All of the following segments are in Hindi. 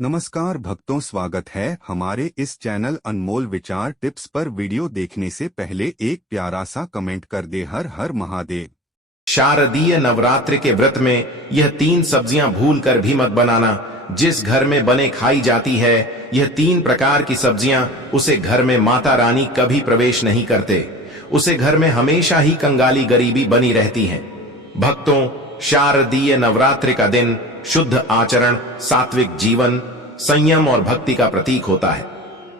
नमस्कार भक्तों, स्वागत है हमारे इस चैनल अनमोल विचार टिप्स पर। वीडियो देखने से पहले एक प्यारा सा कमेंट कर दे। हर हर महादेव। शारदीय नवरात्रि के व्रत में यह 3 सब्जियां भूल कर भी मत बनाना। जिस घर में बने खाई जाती है यह 3 प्रकार की सब्जियां, उसे घर में माता रानी कभी प्रवेश नहीं करते। उसे घर में हमेशा ही कंगाली गरीबी बनी रहती है। भक्तों, शारदीय नवरात्रि का दिन शुद्ध आचरण, सात्विक जीवन, संयम और भक्ति का प्रतीक होता है।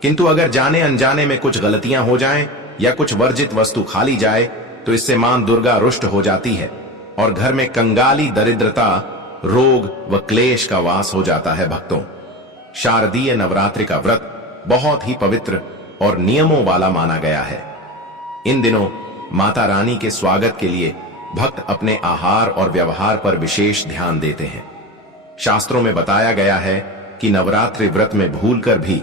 किंतु अगर जाने अनजाने में कुछ गलतियां हो जाएं या कुछ वर्जित वस्तु खा ली जाए तो इससे मां दुर्गा रुष्ट हो जाती है और घर में कंगाली, दरिद्रता, रोग व क्लेश का वास हो जाता है। भक्तों, शारदीय नवरात्रि का व्रत बहुत ही पवित्र और नियमों वाला माना गया है। इन दिनों माता रानी के स्वागत के लिए भक्त अपने आहार और व्यवहार पर विशेष ध्यान देते हैं। शास्त्रों में बताया गया है कि नवरात्रि व्रत में भूलकर भी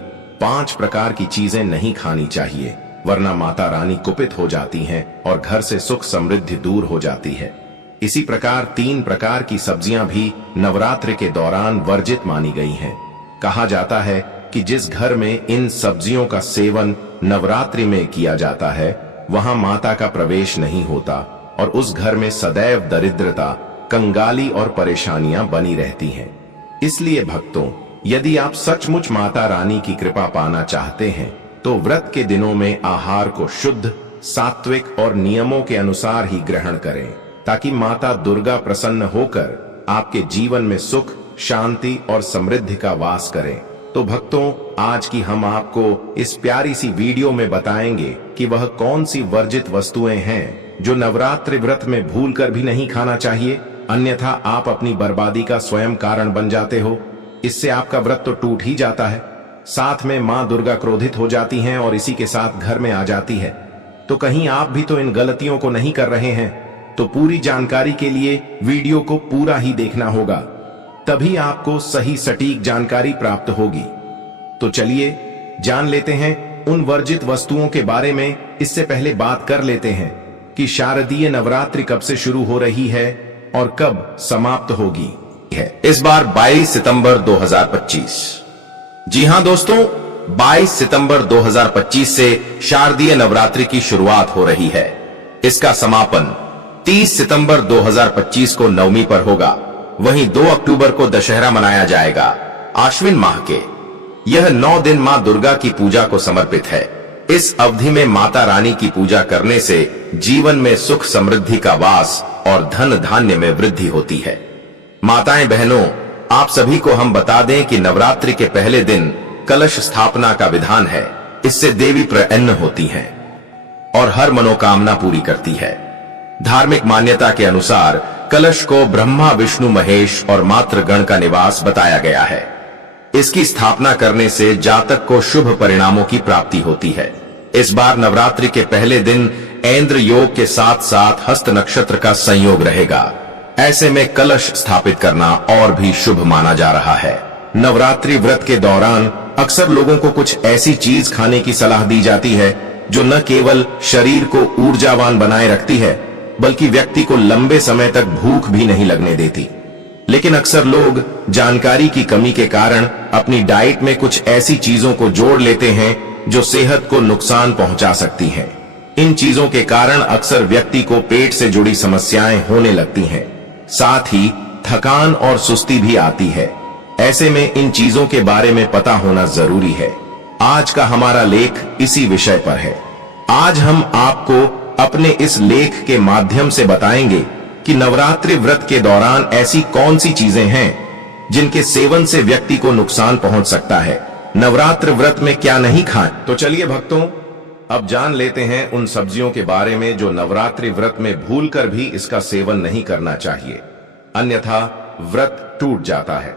5 प्रकार की चीजें नहीं खानी चाहिए, वरना माता रानी कुपित हो जाती हैं और घर से सुख समृद्धि दूर हो जाती है। इसी प्रकार 3 प्रकार की सब्जियां भी नवरात्रि के दौरान वर्जित मानी गई हैं। कहा जाता है कि जिस घर में इन सब्जियों का सेवन नवरात्रि में किया जाता है वहां माता का प्रवेश नहीं होता और उस घर में सदैव दरिद्रता, कंगाली और परेशानियां बनी रहती हैं। इसलिए भक्तों, यदि आप सचमुच माता रानी की कृपा पाना चाहते हैं तो व्रत के दिनों में आहार को शुद्ध, सात्विक और नियमों के अनुसार ही ग्रहण करें, ताकि माता दुर्गा प्रसन्न होकर आपके जीवन में सुख, शांति और समृद्धि का वास करें। तो भक्तों, आज की हम आपको इस प्यारी सी वीडियो में बताएंगे कि वह कौन सी वर्जित वस्तुएं हैं जो नवरात्रि व्रत में भूलकर भी नहीं खाना चाहिए, अन्यथा आप अपनी बर्बादी का स्वयं कारण बन जाते हो। इससे आपका व्रत तो टूट ही जाता है, साथ में मां दुर्गा क्रोधित हो जाती हैं और इसी के साथ घर में आ जाती है। तो कहीं आप भी तो इन गलतियों को नहीं कर रहे हैं? तो पूरी जानकारी के लिए वीडियो को पूरा ही देखना होगा, तभी आपको सही सटीक जानकारी प्राप्त होगी। तो चलिए जान लेते हैं उन वर्जित वस्तुओं के बारे में। इससे पहले बात कर लेते हैं कि शारदीय नवरात्रि कब से शुरू हो रही है और कब समाप्त होगी। इस बार 22 सितंबर 2025। जी हां दोस्तों, 22 सितंबर 2025 से शारदीय नवरात्रि की शुरुआत हो रही है। इसका समापन 30 सितंबर 2025 को नवमी पर होगा। वहीं 2 अक्टूबर को दशहरा मनाया जाएगा, आश्विन माह के। यह 9 दिन मां दुर्गा की पूजा को समर्पित है। इस अवधि में माता रानी की पूजा करने से जीवन में सुख समृद्धि का वास और धन धान्य में वृद्धि होती है। माताएं बहनों, आप सभी को हम बता दें कि नवरात्रि के पहले दिन कलश स्थापना का विधान है। इससे देवी प्रसन्न होती हैं और हर मनोकामना पूरी करती है। धार्मिक मान्यता के अनुसार कलश को ब्रह्मा, विष्णु, महेश और मातृगण का निवास बताया गया है। इसकी स्थापना करने से जातक को शुभ परिणामों की प्राप्ति होती है। इस बार नवरात्रि के पहले दिन ऐंद्र योग के साथ साथ हस्त नक्षत्र का संयोग रहेगा। ऐसे में कलश स्थापित करना और भी शुभ माना जा रहा है। नवरात्रि व्रत के दौरान अक्सर लोगों को कुछ ऐसी चीज खाने की सलाह दी जाती है जो न केवल शरीर को ऊर्जावान बनाए रखती है, बल्कि व्यक्ति को लंबे समय तक भूख भी नहीं लगने देती। लेकिन अक्सर लोग जानकारी की कमी के कारण अपनी डाइट में कुछ ऐसी चीजों को जोड़ लेते हैं जो सेहत को नुकसान पहुंचा सकती हैं। इन चीजों के कारण अक्सर व्यक्ति को पेट से जुड़ी समस्याएं होने लगती हैं, साथ ही थकान और सुस्ती भी आती है। ऐसे में इन चीजों के बारे में पता होना जरूरी है। आज का हमारा लेख इसी विषय पर है। आज हम आपको अपने इस लेख के माध्यम से बताएंगे कि नवरात्रि व्रत के दौरान ऐसी कौन सी चीजें हैं जिनके सेवन से व्यक्ति को नुकसान पहुंच सकता है। नवरात्रि व्रत में क्या नहीं खाएं। तो चलिए भक्तों, अब जान लेते हैं उन सब्जियों के बारे में जो नवरात्रि व्रत में भूलकर भी इसका सेवन नहीं करना चाहिए, अन्यथा व्रत टूट जाता है।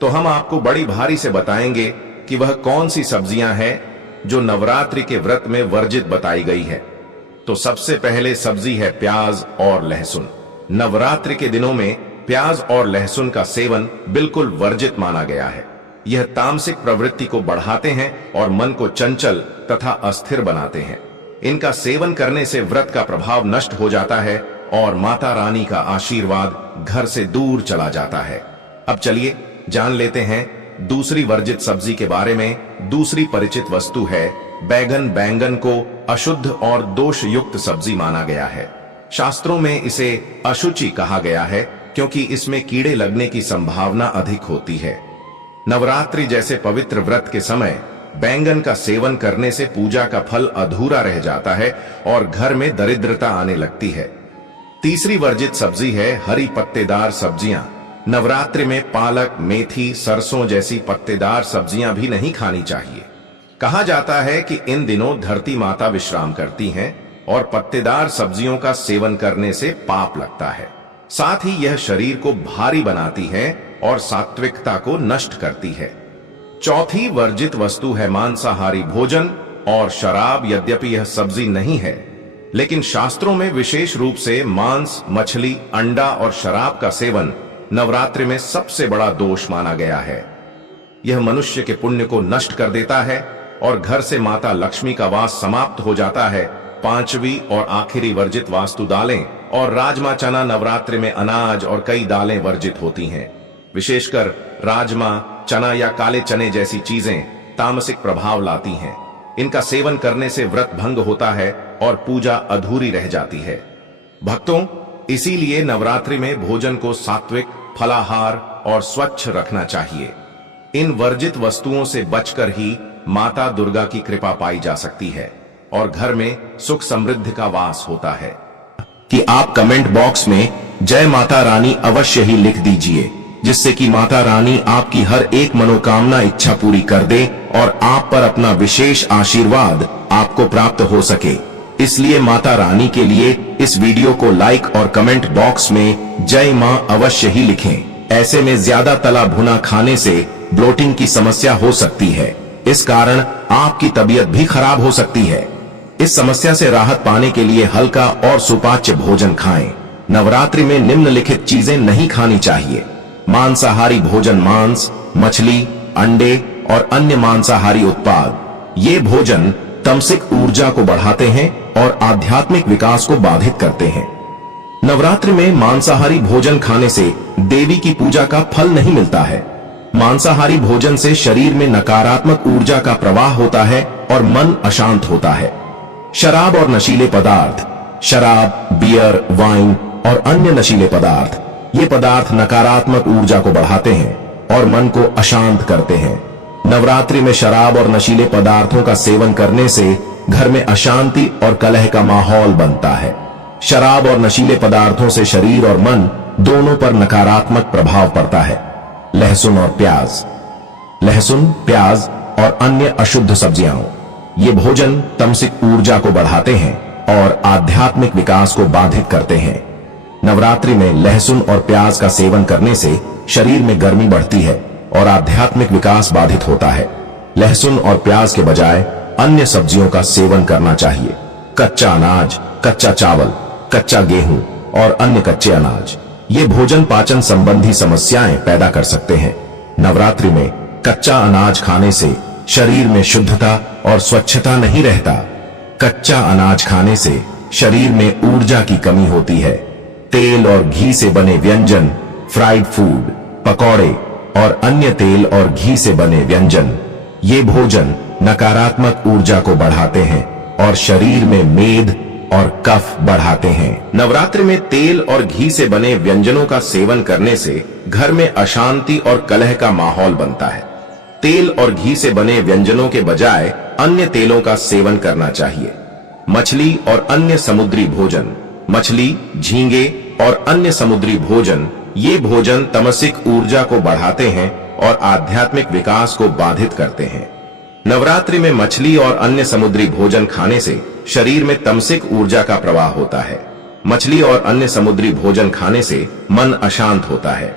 तो हम आपको बड़ी भारी से बताएंगे कि वह कौन सी सब्जियां हैं जो नवरात्रि के व्रत में वर्जित बताई गई है। तो सबसे पहले सब्जी है प्याज और लहसुन। नवरात्रि के दिनों में प्याज और लहसुन का सेवन बिल्कुल वर्जित माना गया है। यह तामसिक प्रवृत्ति को बढ़ाते हैं और मन को चंचल तथा अस्थिर बनाते हैं। इनका सेवन करने से व्रत का प्रभाव नष्ट हो जाता है और माता रानी का आशीर्वाद घर से दूर चला जाता है। अब चलिए जान लेते हैं दूसरी वर्जित सब्जी के बारे में दूसरी परिचित वस्तु है बैगन। बैंगन को अशुद्ध और दोष युक्त सब्जी माना गया है। शास्त्रों में इसे अशुचि कहा गया है क्योंकि इसमें कीड़े लगने की संभावना अधिक होती है। नवरात्रि जैसे पवित्र व्रत के समय बैंगन का सेवन करने से पूजा का फल अधूरा रह जाता है और घर में दरिद्रता आने लगती है। तीसरी वर्जित सब्जी है हरी पत्तेदार सब्जियां। नवरात्रि में पालक, मेथी, सरसों जैसी पत्तेदार सब्जियां भी नहीं खानी चाहिए। कहा जाता है कि इन दिनों धरती माता विश्राम करती हैं और पत्तेदार सब्जियों का सेवन करने से पाप लगता है। साथ ही यह शरीर को भारी बनाती है और सात्विकता को नष्ट करती है। चौथी वर्जित वस्तु है मांसाहारी भोजन और शराब। यद्यपि यह सब्जी नहीं है, लेकिन शास्त्रों में विशेष रूप से मांस, मछली, अंडा और शराब का सेवन नवरात्रि में सबसे बड़ा दोष माना गया है। यह मनुष्य के पुण्य को नष्ट कर देता है और घर से माता लक्ष्मी का वास समाप्त हो जाता है। पांचवी और आखिरी वर्जित वास्तु दालें और राजमा चना। नवरात्रि में अनाज और कई दालें वर्जित होती हैं। विशेषकर राजमा, चना या काले चने जैसी चीजें तामसिक प्रभाव लाती हैं। इनका सेवन करने से व्रत भंग होता है और पूजा अधूरी रह जाती है। भक्तों, इसीलिए नवरात्रि में भोजन को सात्विक, फलाहार और स्वच्छ रखना चाहिए। इन वर्जित वस्तुओं से बचकर ही माता दुर्गा की कृपा पाई जा सकती है और घर में सुख समृद्धि का वास होता है। कि आप कमेंट बॉक्स में जय माता रानी अवश्य ही लिख दीजिए, जिससे कि माता रानी आपकी हर एक मनोकामना इच्छा पूरी कर दे और आप पर अपना विशेष आशीर्वाद आपको प्राप्त हो सके। इसलिए माता रानी के लिए इस वीडियो को लाइक और कमेंट बॉक्स में जय मां अवश्य ही लिखें। ऐसे में ज्यादा तला भुना खाने से ब्लोटिंग की समस्या हो सकती है। इस कारण आपकी तबीयत भी खराब हो सकती है। इस समस्या से राहत पाने के लिए हल्का और सुपाच्य भोजन खाएं। नवरात्रि में निम्नलिखित चीजें नहीं खानी चाहिए। मांसाहारी भोजन, मांस, मछली, अंडे और अन्य मांसाहारी उत्पाद। ये भोजन तमसिक ऊर्जा को बढ़ाते हैं और आध्यात्मिक विकास को बाधित करते हैं। नवरात्रि में मांसाहारी भोजन खाने से देवी की पूजा का फल नहीं मिलता है। मांसाहारी भोजन से शरीर में नकारात्मक ऊर्जा का प्रवाह होता है और मन अशांत होता है। शराब और नशीले पदार्थ, शराब, बियर, वाइन और अन्य नशीले पदार्थ, ये पदार्थ नकारात्मक ऊर्जा को बढ़ाते हैं और मन को अशांत करते हैं। नवरात्रि में शराब और नशीले पदार्थों का सेवन करने से घर में अशांति और कलह का माहौल बनता है। शराब और नशीले पदार्थों से शरीर और मन दोनों पर नकारात्मक प्रभाव पड़ता है। लहसुन और प्याज, लहसुन, प्याज और अन्य अशुद्ध सब्जियां, ये भोजन तमसिक ऊर्जा को बढ़ाते हैं और आध्यात्मिक विकास को बाधित करते हैं। नवरात्रि में लहसुन और प्याज का सेवन करने से शरीर में गर्मी बढ़ती है और आध्यात्मिक विकास बाधित होता है। लहसुन और प्याज के बजाय अन्य सब्जियों का सेवन करना चाहिए। कच्चा अनाज, कच्चा चावल, कच्चा गेहूं और अन्य कच्चे अनाज, ये भोजन पाचन संबंधी समस्याएं पैदा कर सकते हैं। नवरात्रि में कच्चा अनाज खाने से शरीर में शुद्धता और स्वच्छता नहीं रहता। कच्चा अनाज खाने से शरीर में ऊर्जा की कमी होती है। तेल और घी से बने व्यंजन, फ्राइड फूड, पकौड़े और अन्य तेल और घी से बने व्यंजन, ये भोजन नकारात्मक ऊर्जा को बढ़ाते हैं और शरीर में मेद और कफ बढ़ाते हैं। नवरात्रि में तेल और घी से बने व्यंजनों का सेवन करने से घर में अशांति और कलह का माहौल बनता है। तेल और घी से बने व्यंजनों के बजाय अन्य तेलों का सेवन करना चाहिए। मछली और अन्य समुद्री भोजन, मछली, झींगे और अन्य समुद्री भोजन, ये भोजन तमसिक ऊर्जा को बढ़ाते हैं और आध्यात्मिक विकास को बाधित करते हैं। नवरात्रि में मछली और अन्य समुद्री भोजन खाने से शरीर में तमसिक ऊर्जा का प्रवाह होता है। मछली और अन्य समुद्री भोजन खाने से मन अशांत होता है।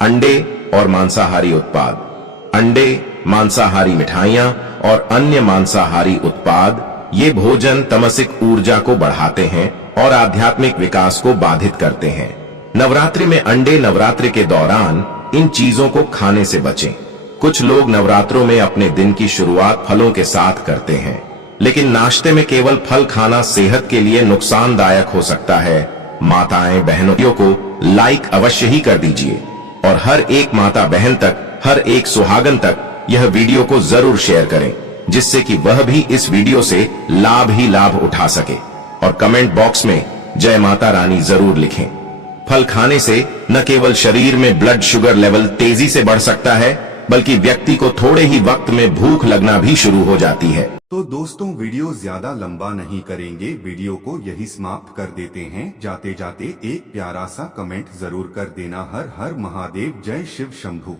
अंडे और मांसाहारी उत्पाद, अंडे, मांसाहारी मिठाइयां और अन्य मांसाहारी उत्पाद, ये भोजन तमसिक ऊर्जा को बढ़ाते हैं और आध्यात्मिक विकास को बाधित करते हैं। नवरात्रि में अंडे, नवरात्रि के दौरान इन चीजों को खाने से बचें। कुछ लोग नवरात्रों में अपने दिन की शुरुआत फलों के साथ करते हैं, लेकिन नाश्ते में केवल फल खाना सेहत के लिए नुकसानदायक हो सकता है। माताएं बहनों को लाइक अवश्य ही कर दीजिए और हर एक माता बहन तक हर एक सुहागन तक यह वीडियो को जरूर शेयर करें, जिससे कि वह भी इस वीडियो से लाभ ही लाभ उठा सके। और कमेंट बॉक्स में जय माता रानी जरूर लिखें। फल खाने से न केवल शरीर में ब्लड शुगर लेवल तेजी से बढ़ सकता है, बल्कि व्यक्ति को थोड़े ही वक्त में भूख लगना भी शुरू हो जाती है। तो दोस्तों, वीडियो ज्यादा लंबा नहीं करेंगे, वीडियो को यही समाप्त कर देते हैं। जाते जाते एक प्यारा सा कमेंट जरूर कर देना। हर हर महादेव, जय शिव शंभू।